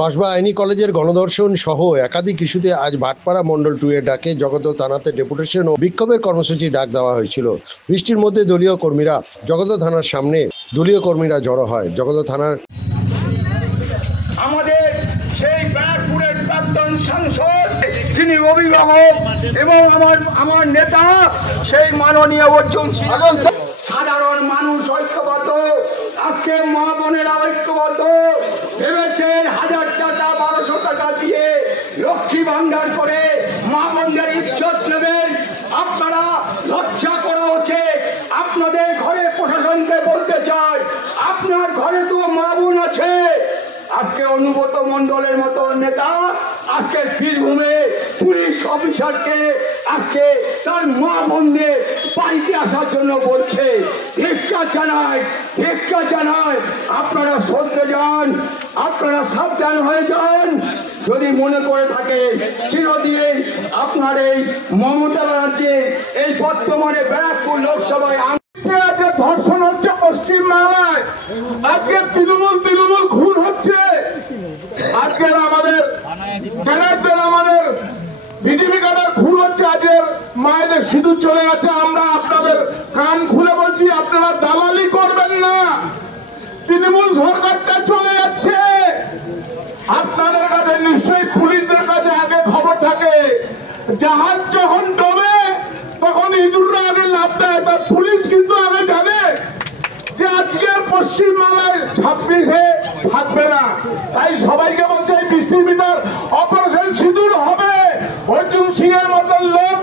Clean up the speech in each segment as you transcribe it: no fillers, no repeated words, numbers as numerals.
কসবা আইনি কলেজের গণধর্ষণ সহ একাধিক ইস্যুতে আজ ভাটপাড়া মণ্ডল 2 এর ডাকে জগদ্দল থানাতে ডেপুটেশন ও বিক্ষোভের কর্মসূচি ডাক দেওয়া হয়েছিল। বৃষ্টির মধ্যে দলীয় কর্মীরা জগদ্দল থানার সামনে জড়ো হয়। জগদ্দল থানার আমাদের সেই ব্যারাকপুরের প্রাক্তন সাংসদ যিনি অভিভাবক এবং আমার নেতা সেই মাননীয় অর্জুন সিং, সাধারণ মানুষ ঐক্যবদ্ধ, আজকে মা বোনেরা ঐক্যবদ্ধ, ভেবেছেন 1000 টাকা 1200 টাকা দিয়ে লক্ষ্মী ভান্ডার করে মা বোনদের ইজ্জত নেবেন। আপনারা লজ্জা করা উচিত। আপনাদের ঘরে প্রশাসনকে বলতে চাই, আপনার ঘরে তো মা বোন আছে। আজকে অনুব্রত মণ্ডলের মতো নেতা আজকে বীরভূমে পুলিশ অফিসারকে আজকে তার মা বোনদের বাড়িতে আসার জন্য বলছে। ধিক্কার জানায়। আপনারা সত্যে যান, আপনারা সাবধান হয়ে যান। যদি মনে করে থাকেন চিরদিন আপনার এই মমতা ব্যানার্জি এই বর্তমানে ব্যারাকপুর লোকসভায় ধর্ষণ হচ্ছে পশ্চিমবাংলায়, আজকে তৃণমূল খুন হচ্ছে, আজকের আমাদের বিজেপি কাটার খুন হচ্ছে, আজকের মায়েদের সিঁদুর চলে যাচ্ছে। আমরা আপনাদের কান খুলে বলছি, আপনারা দালালি করবেন না। তৃণমূল সরকারটা চলে যাচ্ছে। আপনাদের কাছে নিশ্চয়ই পুলিশদের কাছে আগে খবর থাকে, জাহাজ যখন ডোবে তখন ইঁদুররা আগে লাভ দেয়, তার পুলিশ কিন্তু আগে জানে যে আজকে পশ্চিমবাংলায় 26-এ থাকবে না। তাই সবাইকে বলছে এই বৃষ্টির ভিতর অপারেশন সিঁদুর হবে। অর্জুন সিং এর মতন লোক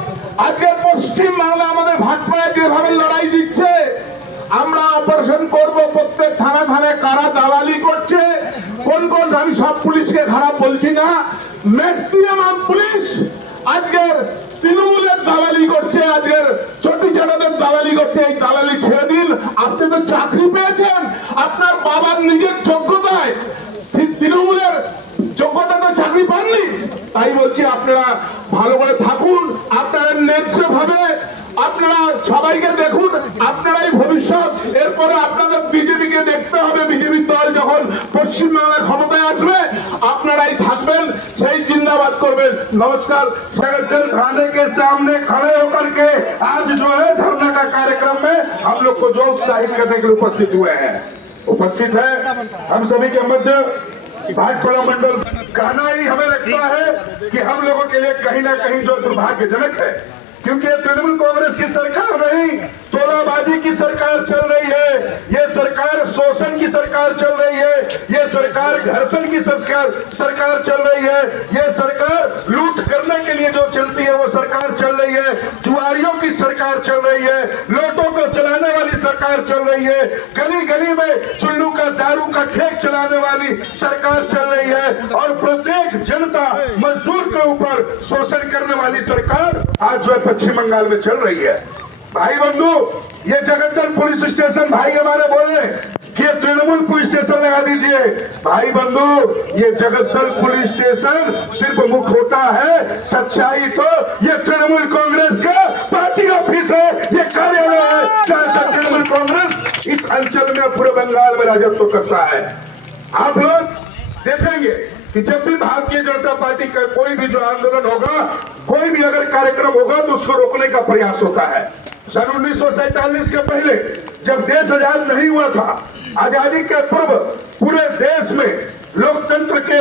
আজকে পশ্চিমবাংলা আমাদের ভাটপাড়ায় যেভাবে লড়াই দিচ্ছে, আমরা অপারেশন করব। প্রত্যেক থানায় কারা দালালি করছে, কোন আমি সব পুলিশকে খারাপ বলছি না, ম্যাক্সিমাম পুলিশ আজকের তৃণমূলের দালালি করছে, আজকের চটি চাটাদের দালালি করছে। এই দালালি ছেড়ে দিন। আপনি তো চাকরি পেয়েছেন আপনার বাবার নিজের যোগ্যতায়, তৃণমূলের যোগ্যতা তো চাকরি পাননি। তাই বলছি আপনারা ভালো করে থাকুন, আপনারা ন্যায্য ভাবে আপনারা সবাইকে দেখুন, আপনারাই ভবিষ্যৎ। এরপরে আপনাদের বিজেপিকে দেখতে হবে। বিজেপি দল যখন পশ্চিমবাংলার ক্ষমতায় আসবে আপনারাই থাকবেন, সেই जिंदाबाद করবেন। नमस्कार। जगद्दल थाने के सामने खड़े होकर के आज जो है धरना का कार्यक्रम में हम लोग को जो उत्साहित करने के लिए उपस्थित हुए हैं, उपस्थित है हम सभी के मध्य भाटपाड़ा मंडल। कहना ही हमें लगता है कि हम लोगों के लिए कहीं ना कहीं जो दुर्भाग्यजनक है, क्योंकि तृणमूल कांग्रेस की सरकार नहीं, तोलाबाजी की सरकार चल रही है। ये सरकार शोषण की सरकार चल रही है, ये सरकार घर्षण की सरकार चल रही है, ये सरकार लूट करने के लिए जो चलती है वो सरकार चल रही है, जुआरियों की सरकार चल रही है, लोटों को चलाने वाली सरकार चल रही है, गली गली में चुल्लू का दारू का ठेक चलाने वाली सरकार चल रही है, और प्रत्येक जनता मजदूर के ऊपर शोषण करने वाली सरकार आज जो पश्चिम बंगाल में चल रही है। भाई बंधु, ये जगद्दल पुलिस स्टेशन भाई हमारे बोले कि ये तृणमूल पुलिस स्टेशन लगा दीजिए। भाई बंधु, ये जगद्दल पुलिस स्टेशन सिर्फ मुख होता है, सच्चाई तो ये तृणमूल कांग्रेस का पार्टी ऑफिस है, ये कार्यालय है जहां से तृणमूल कांग्रेस इस अंचल में पूरे बंगाल में राजत्व करता है। आप लोग देखेंगे कि जब भी भारतीय जनता पार्टी का कोई भी जो आंदोलन होगा, कोई भी अगर कार्यक्रम होगा तो उसको रोकने का प्रयास होता है। सन 1947 के पहले जब देश आजाद नहीं हुआ था, आजादी के पूर्व पूरे देश में लोकतंत्र के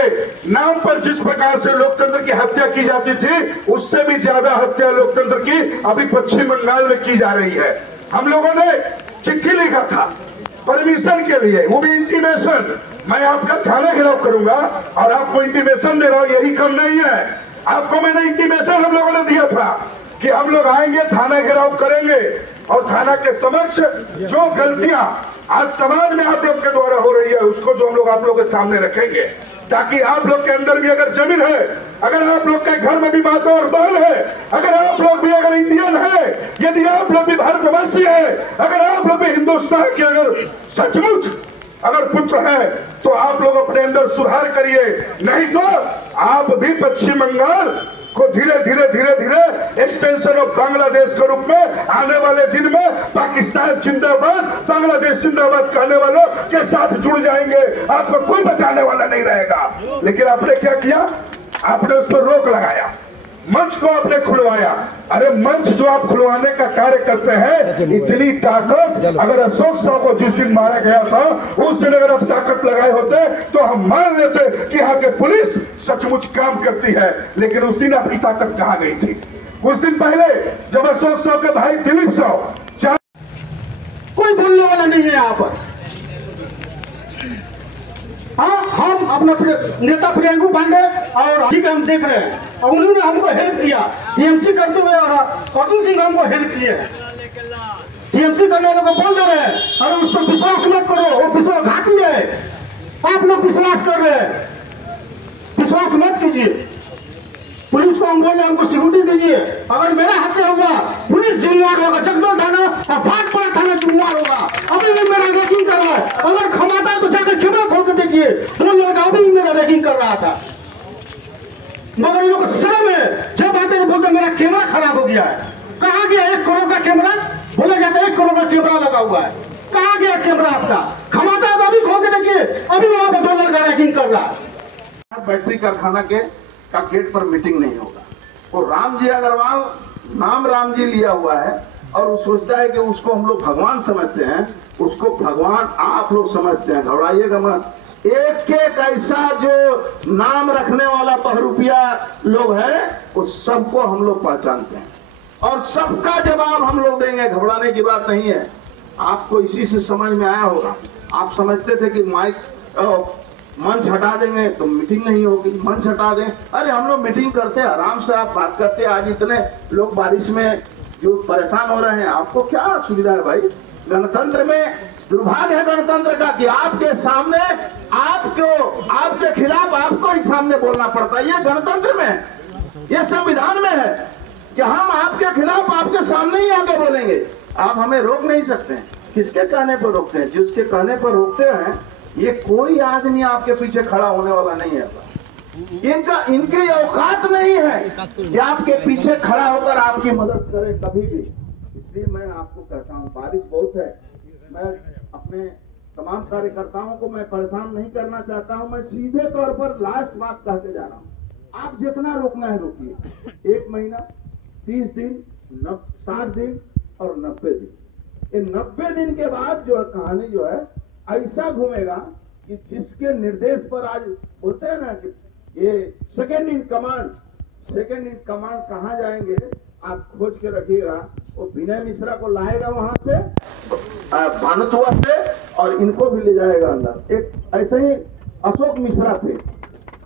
नाम पर जिस प्रकार से लोकतंत्र की हत्या की जाती थी, उससे भी ज्यादा हत्या लोकतंत्र की अभी पश्चिम बंगाल में की जा रही है। हम लोगों ने चिट्ठी लिखा था परमिशन के लिए, वो भी इंटीमेशन। मैं आपका थाना घेराव करूंगा और आपको इंटीमेशन दे रहा हूं, यही कम नहीं है। आपको मैंने इंटीमेशन हम लोगों ने दिया था कि हम लोग आएंगे, थाना घेराव करेंगे और थाना के समक्ष जो गलतियां आज समाज में आप लोग के द्वारा हो रही है उसको जो हम लोग आप लोग के सामने रखेंगे, ताकि आप लोग के अंदर भी अगर जमीन है, अगर आप लोग के घर में भी माता और बहन है, अगर आप लोग भी अगर इंडियन है, यदि आप लोग भी भारतवासी है, अगर आप लोग भी हिंदुस्तान के अगर सचमुच अगर पुत्र है, तो आप लोग अपने अंदर सुधार करिए, नहीं तो आप भी पश्चिम बंगाल को धीरे धीरे एक्सटेंशन ऑफ बांग्लादेश के रूप में आने वाले दिन में पाकिस्तान जिंदाबाद बांग्लादेश जिंदाबाद कहने वालों के साथ जुड़ जाएंगे। आपको कोई बचाने वाला नहीं रहेगा। लेकिन आपने क्या किया? आपने उस पर रोक लगाया, मंच को आपने खुलवाया। अरे मंच जो आप खुलवाने का कार्य करते हैं, इतनी ताकत अगर अशोक साहब को जिस दिन मारा गया था उस दिन अगर आप ताकत लगाए होते तो हम मान लेते कि यहाँ के पुलिस सचमुच काम करती है। लेकिन उस दिन आपकी ताकत कहाँ गई थी? कुछ दिन पहले जब अशोक साहब के भाई दिलीप साहब, कोई बोलने वाला नहीं है यहाँ पर। हाँ, हम अपना नेता प्रियंकू पांडे और ठीक हम देख रहे हैं और उन्होंने हमको हेल्प किया टीएमसी करते हुए, और अर्जुन सिंह हमको हेल्प किए। टीएमसी करने वालों को बोल दे रहे हैं अरे उस पर विश्वास मत करो, वो विश्वासघाती है। आप लोग विश्वास कर रहे हैं, विश्वास मत कीजिए। पुलिस को हम बोल रहे हमको सिक्योरिटी दीजिए। अगर मेरा हत्या हुआ पुलिस जिम्मेवार होगा, जगदल थाना और भाटपाड़ा थाना जिम्मेवार होगा। अभी भी मेरा रैगिंग कर रहा है, अगर खमाता है तो जाकर कैमरा खोल के देखिए। 2 लड़का अभी भी मेरा रैगिंग कर रहा था, मगर इन लोग शर्म है। जब आते हैं बोलते मेरा कैमरा खराब हो गया है। कहाँ गया 1 करोड़ का कैमरा? बोला जाता है 1 करोड़ का कैमरा लगा हुआ है। कहाँ गया कैमरा आपका? खमाता है तो अभी खोल के देखिए, अभी वहां पर 2 लड़का रैगिंग कर रहा है। बैटरी कारखाना के का गेट पर मीटिंग नहीं होगा। वो रामजी अग्रवाल नाम रामजी लिया हुआ है और वो सोचता है कि उसको हम लोग भगवान समझते हैं, उसको भगवान आप लोग समझते हैं। घबराइएगा मत। एक ऐसा जो नाम रखने वाला बहुरूपिया लोग है उस सबको हम लोग पहचानते हैं और सबका जवाब हम लोग देंगे। घबराने की बात नहीं है। आपको इसी से समझ में आया होगा। आप समझते थे कि माइक मंच हटा देंगे तो मीटिंग नहीं होगी, मंच हटा दें। अरे हम लोग मीटिंग करते हैं, आराम से आप बात करते हैं। आज इतने लोग बारिश में जो परेशान हो रहे हैं, आपको क्या सुविधा है भाई? गणतंत्र में दुर्भाग्य है गणतंत्र का कि आपके सामने आपके खिलाफ आपको ही सामने बोलना पड़ता है। ये गणतंत्र में, ये संविधान में है कि हम आपके खिलाफ आपके सामने ही आगे बोलेंगे। आप हमें रोक नहीं सकते। किसके कहने पर रोकते हैं? जिसके कहने पर रोकते हैं, ये कोई आदमी आपके पीछे खड़ा होने वाला नहीं है। इनकी औकात नहीं है कि आपके पीछे खड़ा होकर आपकी मदद करे कभी भी। इसलिए मैं आपको कहता हूँ, बारिश बहुत है। मैं अपने तमाम कार्यकर्ताओं को मैं परेशान नहीं करना चाहता हूँ। मैं सीधे तौर पर लास्ट बात कहते जा रहा हूँ। आप जितना रोकना है रोकिए। 1 महीना, 30 दिन, 60 दिन और 90 दिन। इन 90 दिन के बाद जो कहानी जो है ऐसा घूमेगा कि जिसके निर्देश पर आज बोलते हैं ना कि ये सेकंड इन कमांड कहाँ जाएंगे आप खोज के रखिएगा। वो विनय मिश्रा को लाएगा वहां से भानुतुआ से और इनको भी ले जाएगा अंदर। एक ऐसे ही अशोक मिश्रा थे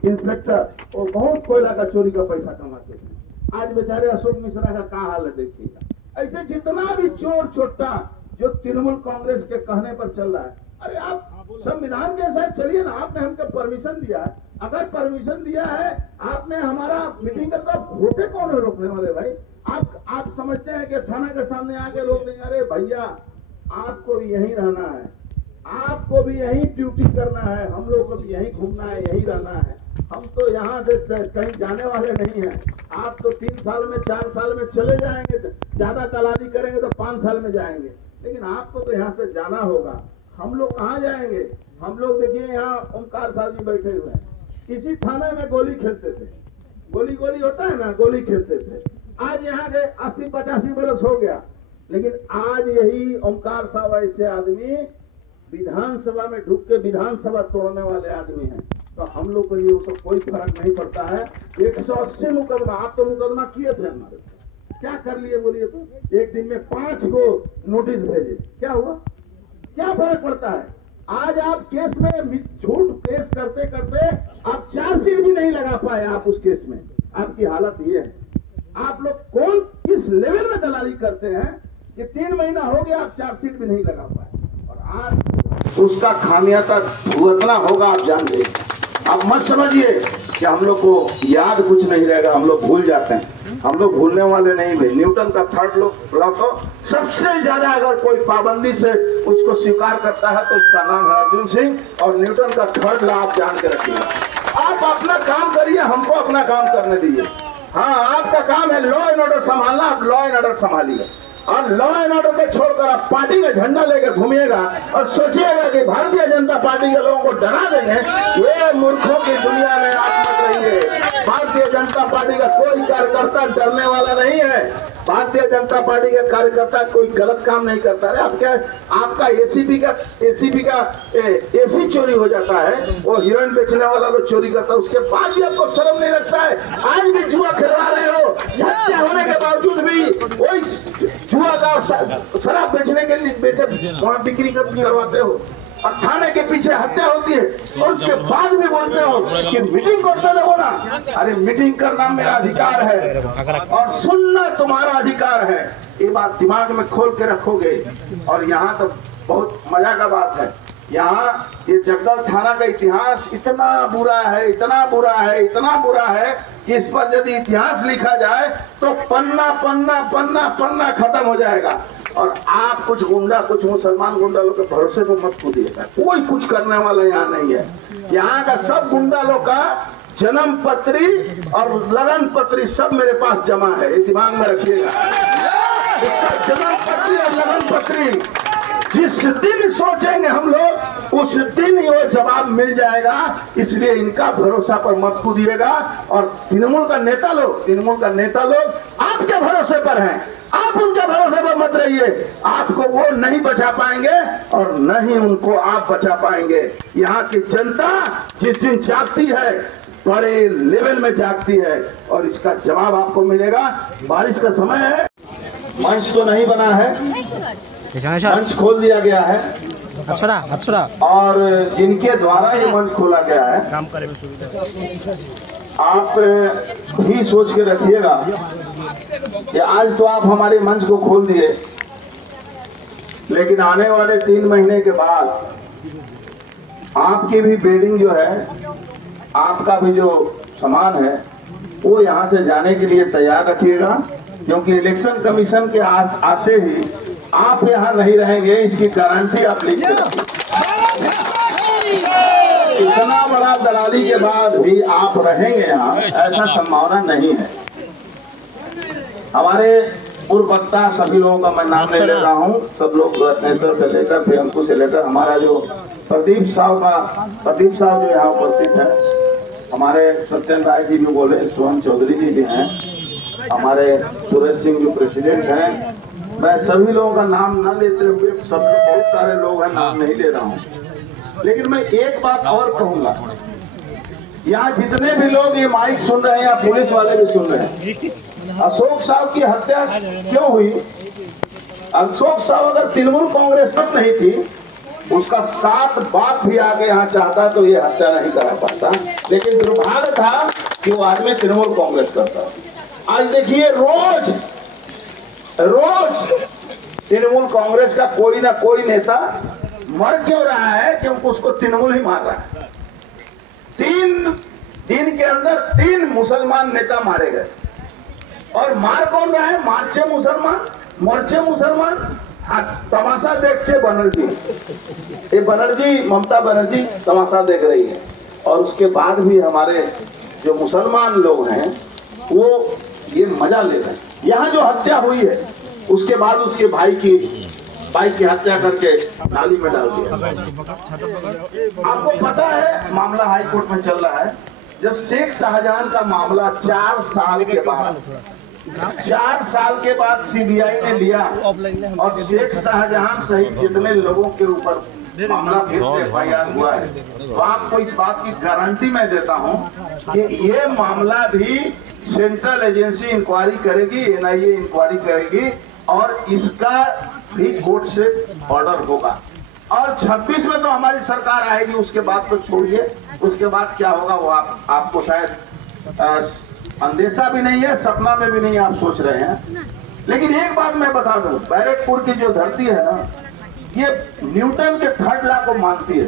इंस्पेक्टर, वो बहुत कोयला का चोरी का पैसा कमाते थे। आज बेचारे अशोक मिश्रा का क्या हाल है देखिएगा। ऐसे जितना भी चोर चोट्टा जो तृणमूल कांग्रेस के कहने पर चल रहा है, अरे आप संविधान के साथ चलिए ना। आपने हमको परमिशन दिया है, अगर परमिशन दिया है आपने हमारा मीटिंग करता, वोटे कौन है रोकने वाले भाई? आप समझते हैं कि थाना के सामने आके रोक देंगे? अरे भैया, आपको भी यहीं रहना है, आपको भी यहीं ड्यूटी करना है, हम लोग को भी यहीं घूमना है, यहीं रहना है। हम तो यहाँ से कहीं जाने वाले नहीं हैं। आप तो 3 साल में 4 साल में चले जाएंगे, ज्यादा दलाली करेंगे तो 5 साल में जाएंगे, लेकिन आपको तो यहाँ से जाना होगा। हम लोग कहाँ जाएंगे? हम लोग देखिए यहाँ ओमकार साहब जी बैठे हुए हैं। इसी थाने में गोली खेलते थे, गोली होता है ना, गोली खेलते थे। आज यहाँ के 80-85 बरस हो गया, लेकिन आज यही ओमकार साहब ऐसे आदमी विधानसभा में ढुक के विधानसभा तोड़ने वाले आदमी हैं। तो हम लोग को ये सब कोई फर्क नहीं पड़ता है। 180 मुकदमा, आप तो मुकदमा किए थे हमारे, क्या कर लिए बोलिए? तो एक दिन में 5 को नोटिस भेजे, क्या हुआ? क्या फर्क पड़ता है? आज आप केस में झूठ पेश करते करते आप चार्जशीट भी नहीं लगा पाए। आप उस केस में आपकी हालत ये है। आप लोग कौन किस लेवल में दलाली करते हैं कि 3 महीना हो गया आप चार्जशीट भी नहीं लगा पाए, और आज उसका खामियाजा भुगतना होगा। आप जान लीजिए, आप मत समझिए कि हम लोग को याद कुछ नहीं रहेगा, हम लोग भूल जाते हैं। हम लोग भूलने वाले नहीं भाई। न्यूटन का 3rd लॉ तो सबसे ज्यादा अगर कोई पाबंदी से उसको स्वीकार करता है तो उसका नाम है अर्जुन सिंह, और न्यूटन का 3rd लॉ आप जान के रखिए। आप अपना काम करिए, हमको अपना काम करने दीजिए। हाँ, आपका काम है लॉ एंड ऑर्डर संभालना, आप लॉ एंड ऑर्डर संभालिए। और लॉ एंड ऑर्डर के छोड़कर आप पार्टी का झंडा लेकर घूमिएगा और सोचिएगा कि भारतीय जनता पार्टी के लोगों को डरा देंगे, ये मूर्खों की दुनिया में आप मत रहिए। भारतीय जनता पार्टी का कोई कार्यकर्ता डरने वाला नहीं है। भारतीय जनता पार्टी के कार्यकर्ता कोई गलत काम नहीं करता है। आपका एसीपी का एसी चोरी हो जाता है, वो हीरोइन बेचने वाला लोग चोरी करता है, उसके बाद भी आपको शर्म नहीं लगता है। आज भी जुआ खेलवा रहे हो, हत्या होने के बावजूद भी वही जुआ का शराब बेचने के लिए वहाँ बिक्री करवाते हो, और थाने के पीछे हत्या होती है और उसके बाद भी बोलते हो कि मीटिंग करते रहो ना। अरे मीटिंग करना मेरा अधिकार है और सुनना तुम्हारा अधिकार है, ये बात दिमाग में खोल के रखोगे। और यहाँ तो बहुत मजा का बात है, यहाँ ये जगदल थाना का इतिहास इतना बुरा है, इतना बुरा है, इतना बुरा है कि इस पर यदि इतिहास लिखा जाए तो पन्ना पन्ना पन्ना पन्ना खत्म हो जाएगा। और आप कुछ गुंडा, कुछ मुसलमान गुंडा लोग के भरोसे पे मत कूदिएगा, कोई कुछ करने वाला यहाँ नहीं है। यहाँ का सब गुंडा लोग का जन्म पत्री और लगन पत्री सब मेरे पास जमा है, ये दिमाग में रखिएगा। इसका जन्म पत्री और लगन पत्री जिस दिन सोचेंगे हम लोग उस दिन ही वो जवाब मिल जाएगा। इसलिए इनका भरोसा पर मत कूदिएगा। और तृणमूल का नेता लोग आपके भरोसे पर हैं, आप उनके भरोसे पर मत रहिए। आपको वो नहीं बचा पाएंगे और न ही उनको आप बचा पाएंगे। यहाँ की जनता जिस दिन जागती है बड़े लेवल में जागती है और इसका जवाब आपको मिलेगा। बारिश का समय है, मंच तो नहीं बना है, मंच खोल दिया गया है। अच्छा। और जिनके द्वारा ये मंच खोला गया है, आप भी सोच के रखिएगा कि आज तो आप हमारे मंच को खोल दिए, लेकिन आने वाले 3 महीने के बाद आपकी भी बेडिंग जो है, आपका भी जो सामान है वो यहाँ से जाने के लिए तैयार रखिएगा, क्योंकि इलेक्शन कमीशन के आते ही आप यहाँ नहीं रहेंगे, इसकी गारंटी आप लिख के रखिए। इतना बड़ा दलाली के बाद भी आप रहेंगे यहाँ, ऐसा संभावना नहीं है। हमारे पूर्व वक्ता सभी लोगों का मैं नाम ले रहा हूँ, सब लोग रत्नेश्वर से लेकर प्रियंकु से लेकर हमारा जो प्रदीप साहब जो यहाँ उपस्थित है, हमारे सत्यन राय जी भी बोले, सोहन चौधरी जी भी हैं, हमारे सुरेश सिंह जो प्रेसिडेंट हैं। मैं सभी लोगों का नाम न लेते हुए, सब बहुत सारे लोग हैं, नाम नहीं ले रहा हूँ, लेकिन मैं एक बात और कहूंगा। यहाँ जितने भी लोग ये माइक सुन रहे हैं या पुलिस वाले भी सुन रहे हैं, अशोक साहब की हत्या क्यों हुई? अशोक साहब अगर तृणमूल कांग्रेस तक नहीं थी, उसका 7 बाप भी आके यहाँ चाहता तो ये हत्या नहीं करा पाता। लेकिन दुर्भाग्य था कि वो आदमी तृणमूल कांग्रेस करता। आज देखिए रोज तृणमूल कांग्रेस का कोई ना कोई नेता मर क्यों रहा है? क्योंकि उसको तृणमूल ही मार रहा है। 3 दिन के अंदर 3 मुसलमान नेता मारे गए। और मार कौन रहा है? मोर्चे मुसलमान तमाशा देखते बनर्जी, ये बनर्जी, ममता बनर्जी तमाशा देख रही है। और उसके बाद भी हमारे जो मुसलमान लोग हैं वो ये मजा ले रहे हैं। यहाँ जो हत्या हुई है उसके बाद उसके भाई की हत्या करके नाली में डाल दिया। आपको पता है मामला हाई कोर्ट में चल रहा है। जब शेख शाहजहां का मामला 4 साल के बाद सीबीआई ने लिया और शेख शाहजहां सहित जितने लोगों के ऊपर मामला फिर से एफआईआर हुआ है, तो आपको इस बात की गारंटी मैं देता हूं कि ये मामला भी सेंट्रल एजेंसी इंक्वायरी करेगी, एनआईए इंक्वायरी करेगी और इसका भी कोर्ट से ऑर्डर होगा। और 26 में तो हमारी सरकार आएगी, उसके बाद तो छोड़िए, उसके बाद क्या होगा वो आपको शायद अंदेशा भी नहीं है, सपना में भी नहीं आप सोच रहे हैं। लेकिन एक बात मैं बता दूं, बैरकपुर की जो धरती है ना, ये न्यूटन के 3rd लॉ को मानती है।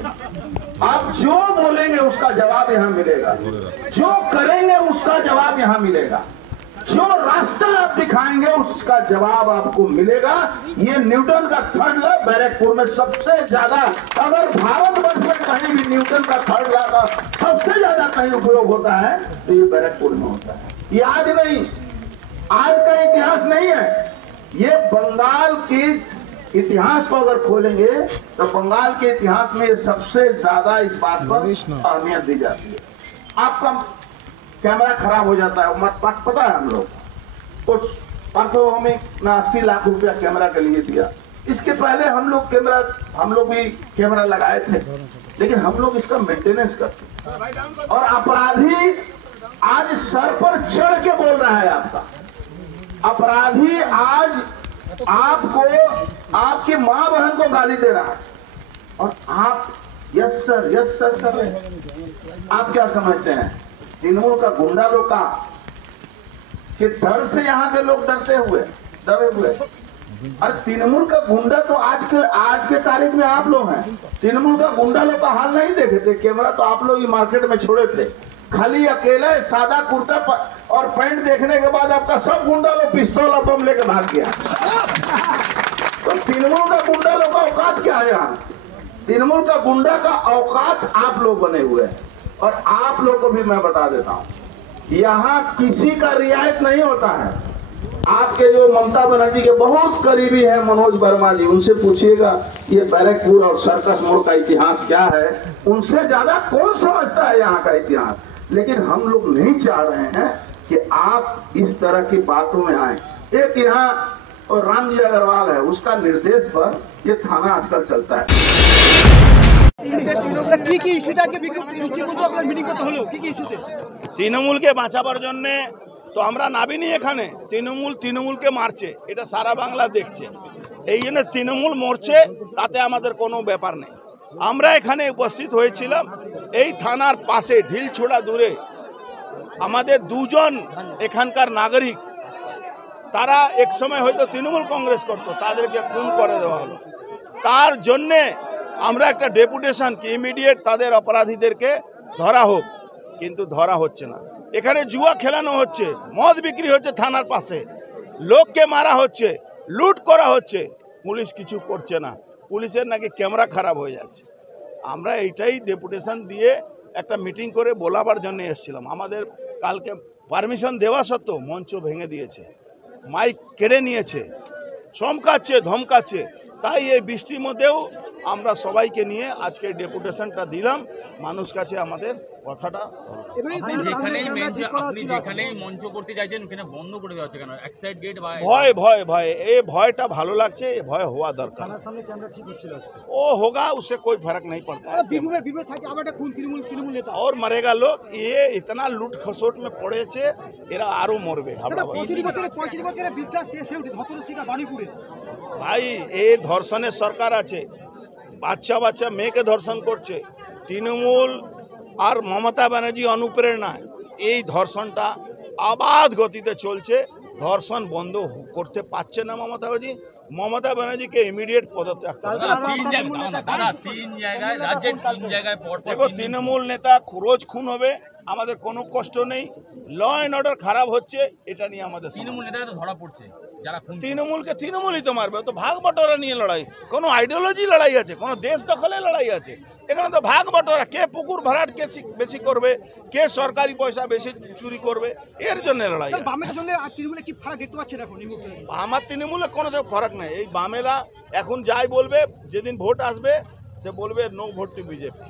आप जो बोलेंगे उसका जवाब यहाँ मिलेगा, जो करेंगे उसका जवाब यहाँ मिलेगा, जो रास्ता आप दिखाएंगे उसका जवाब आपको मिलेगा। ये न्यूटन का 3rd लॉ बैरकपुर में सबसे ज्यादा, अगर भारतवर्ष में कहीं भी न्यूटन का 3rd लॉ का सबसे ज्यादा कहीं उपयोग होता है तो ये बैरकपुर में होता है। ये आज नहीं, आज का इतिहास नहीं है। ये बंगाल के इतिहास को अगर खोलेंगे तो बंगाल के इतिहास में सबसे ज्यादा इस बात पर अहमियत दी जाती है। आपका कैमरा खराब हो जाता है, मत पता है हम लोग कुछ तो हमें 80 लाख रुपया कैमरा के लिए दिया। इसके पहले हम लोग भी कैमरा लगाए थे, लेकिन हम लोग इसका मेंटेनेंस करते। और अपराधी आज सर पर चढ़ के बोल रहा है आपका अपराधी आज आपको आपकी मां बहन को गाली दे रहा है और आप यस सर कर रहे हैं। आप क्या समझते हैं तृणमूल का गुंडा लोग का कि डर से यहाँ के लोग डरे हुए। अरे तृणमूल का गुंडा तो आज के तारीख में आप लोग हैं। तृणमूल का गुंडा लोग का हाल नहीं देखे थे। कैमरा तो आप लोग ही मार्केट में छोड़े थे। खाली अकेला सादा कुर्ता और पैंट देखने के बाद आपका सब गुंडा लोग पिस्तौल और बम लेके भाग गया। तो तृणमूल का गुंडा लोग का औकात क्या है यहाँ? तृणमूल का गुंडा का औकात आप लोग बने हुए हैं। और आप लोग को भी मैं बता देता हूँ, यहाँ किसी का रियायत नहीं होता है। आपके जो ममता बनर्जी के बहुत करीबी हैं मनोज वर्मा जी, उनसे पूछिएगा ये बैरकपुर और सर्कस मोड़ का इतिहास क्या है। उनसे ज्यादा कौन समझता है यहाँ का इतिहास। लेकिन हम लोग नहीं चाह रहे हैं कि आप इस तरह की बातों में आए। एक यहाँ और रामजी अग्रवाल है, उसका निर्देश पर ये थाना आजकल चलता है। তৃণমূলকে বাঁচাবার জন্য তো আমরা নাবিনি এখানে। তৃণমূলকে মারছে, এটা সারা বাংলা দেখছে। এই জন্য তৃণমূল মরছে, তাতে আমাদের কোনো ব্যাপার নেই। আমরা এখানে উপস্থিত হয়েছিলাম এই থানার পাশে ঢিলছোড়া দূরে আমাদের দুজন এখানকার নাগরিক, তারা এক সময় হয়তো তৃণমূল কংগ্রেস করতো, তাদেরকে খুন করে দেওয়া হলো। তার জন্যে আমরা একটা ডেপুটেশন কি ইমিডিয়েট তাদের অপরাধীদেরকে ধরা হোক, কিন্তু ধরা হচ্ছে না। এখানে জুয়া খেলানো হচ্ছে, মদ বিক্রি হচ্ছে থানার পাশে, লোককে মারা হচ্ছে, লুট করা হচ্ছে, পুলিশ কিছু করছে না। পুলিশের নাকি ক্যামেরা খারাপ হয়ে যাচ্ছে। আমরা এইটাই ডেপুটেশন দিয়ে একটা মিটিং করে বলাবার জন্য এসেছিলাম। আমাদের কালকে পারমিশন দেওয়া সত্ত্বেও মঞ্চ ভেঙে দিয়েছে, মাইক কেড়ে নিয়েছে, চমকাচ্ছে ধমকাচ্ছে। তাই এই বৃষ্টির মধ্যেও আমরা সবাইকে নিয়ে আজকে ডেপুটেশনটা দিলাম। মানুষ কাছে আমাদের কথাটা ভয় এই ভয়টা ভালো লাগছে, এই ভয় হওয়া দরকার। ও होगा, उससे कोई फर्क नहीं पड़ता है। और मरेगा लोग। ये इतना लूट खसोट में पड़ेছে, এরা আরো মরবে। ভাই এই ধর্ষণের সরকার আছে, বাচ্চা মেয়েকে ধর্ষণ করছে। তৃণমূল আর মমতা ব্যানার্জি অনুপ্রেরণায় এই ধর্ষণটা আবাদ গতিতে চলছে। ধর্ষণ বন্ধ করতে পারছে না মমতা ব্যানার্জিকে ইমিডিয়েট পদত্যাগ করতে হবে। দেখো তৃণমূল নেতা রোজ খুন হবে, আমাদের কোনো কষ্ট নেই। ল অ্যান্ড অর্ডার খারাপ হচ্ছে, এটা নিয়ে আমাদের তৃণমূল নেতারা তো ধরা পড়ছে। তৃণমূলকে তৃণমূলই তো মারবে। তো ভাগ বটোয়ারা নিয়ে লড়াই, কোনো আইডিওলজি লড়াই আছে, কোনো দেশ দখলে লড়াই আছে। এখানে তো ভাগ বটোয়ারা, কে পুকুর ভরাট কে বেশি করবে, কে সরকারি পয়সা বেশি চুরি করবে, এর জন্য লড়াই। আমার তৃণমূলে কোনো ফরক নেই। এই বামেলা এখন যাই বলবে, যেদিন ভোট আসবে সে বলবে নো ভোট টু বিজেপি।